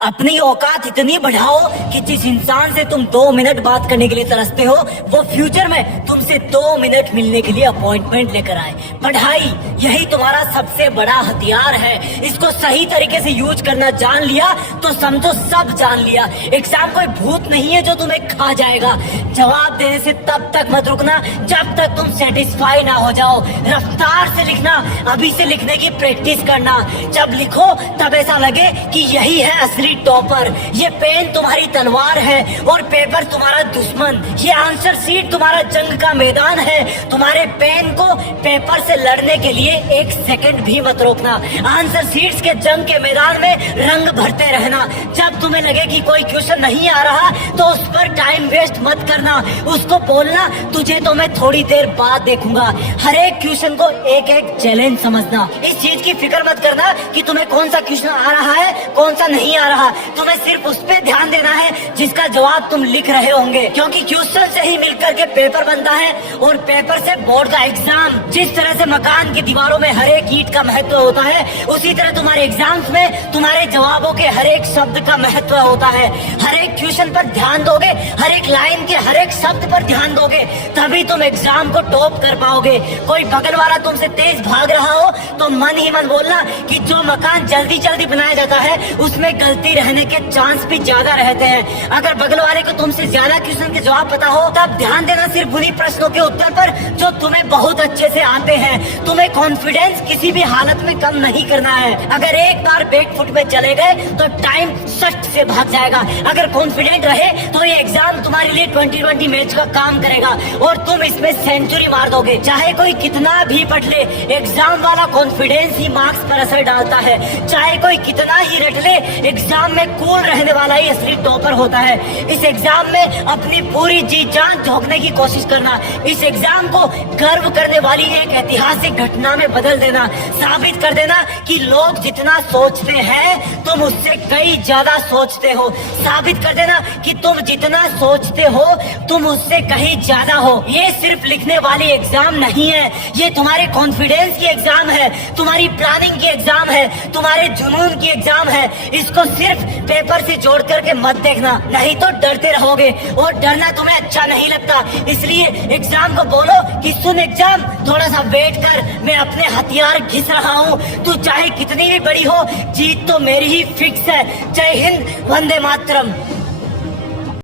अपनी औकात इतनी बढ़ाओ कि जिस इंसान से तुम 2 मिनट बात करने के लिए तरसते हो वो फ्यूचर में तुमसे 2 मिनट मिलने के लिए अपॉइंटमेंट लेकर आए। पढ़ाई यही तुम्हारा सबसे बड़ा हथियार है। इसको सही तरीके से यूज करना जान लिया तो समझो सब जान लिया। एग्जाम कोई भूत नहीं है जो तुम्हें खा जाएगा। जवाब देने से तब तक मत रुकना जब तक तुम सेटिस्फाई ना हो जाओ। रफ्तार से लिखना, अभी से लिखने की प्रैक्टिस करना। जब लिखो तब ऐसा लगे कि यही है असली टॉपर। ये पेन तुम्हारी तलवार है और पेपर तुम्हारा दुश्मन। ये आंसर शीट तुम्हारा जंग का मैदान है। तुम्हारे पेन को पेपर से लड़ने के लिए 1 सेकंड भी मत रोकना। आंसर शीट्स के जंग के मैदान में रंग भरते रहना। जब तुम्हें लगे कि कोई क्वेश्चन नहीं आ रहा तो उस पर टाइम वेस्ट मत करना। उसको बोलना तुझे तो मैं थोड़ी देर बाद देखूंगा। हर एक क्वेश्चन को एक एक चैलेंज समझना। इस चीज की फिक्र मत करना कि तुम्हें कौन सा क्वेश्चन आ रहा है कौन सा नहीं आ रहा। तुम्हें सिर्फ उस पे ध्यान देना है जिसका जवाब तुम लिख रहे होंगे, क्योंकि क्वेश्चन से ही मिलकर के पेपर बनता है और पेपर से बोर्ड का एग्जाम। जिस तरह से मकान की दीवारों में हर एक ईंट का महत्व होता है उसी तरह तुम्हारे एग्जाम्स में तुम्हारे जवाबों के हर एक शब्द का महत्व होता है। हर एक क्वेश्चन पर ध्यान दोगे, हर एक लाइन के हर एक शब्द पर ध्यान दोगे, तभी तुम एग्जाम को टॉप कर पाओगे। कोई बगल वाला तुमसे तेज भाग रहा हो तो मन ही मन बोलना कि जो मकान जल्दी जल्दी बनाया जाता है उसमें गलती रहने के चांस भी ज्यादा रहते हैं। अगर बगल वाले को तुमसे ज्यादा क्वेश्चन के जवाब पता हो तब ध्यान देना सिर्फ उन्हीं प्रश्नों के उत्तर पर जो तुम्हें बहुत अच्छे से आते हैं। तुम्हें कॉन्फिडेंस किसी भी हालत में कम नहीं करना है। अगर एक बार बैक फुट में चले गए तो टाइम सट से भाग जाएगा। अगर कॉन्फिडेंट रहे तो ये एग्जाम तुम्हारे लिए 2020 मैच का काम करेगा और तुम इसमें सेंचुरी मार दोगे। चाहे कोई कितना भी पढ़ ले, एग्जाम वाला कॉन्फिडेंस ही मार्क्स पर असर डालता है। चाहे कोई कितना ही रट ले, एग्जाम में कूल रहने वाला ही असली टॉपर होता है। इस एग्जाम में अपनी पूरी जी जान झोंकने की कोशिश करना। इस एग्जाम को गर्व करने वाली एक ऐतिहासिक घटना में बदल देना। साबित कर देना कि लोग जितना सोचते हैं तुम उससे कई ज्यादा सोचते हो। साबित कर देना कि तुम जितना सोचते हो तुम उससे कहीं ज्यादा हो। ये सिर्फ लिखने वाली एग्जाम नहीं है, ये तुम्हारे कॉन्फिडेंस की एग्जाम है, तुम्हारी प्लानिंग की एग्जाम है, तुम्हारे जुनून की एग्जाम है। इसको सिर्फ पेपर से जोड़ करके मत देखना, नहीं तो डरते रहोगे और डरना तुम्हें अच्छा नहीं लगता। इसलिए एग्जाम को बोलो कि सुन एग्जाम, थोड़ा सा वेट कर, मैं अपने हथियार घिस रहा हूँ। तू चाहे कितनी भी बड़ी हो, जीत तो मेरी ही फिक्स है। जय हिंद, वंदे मातरम।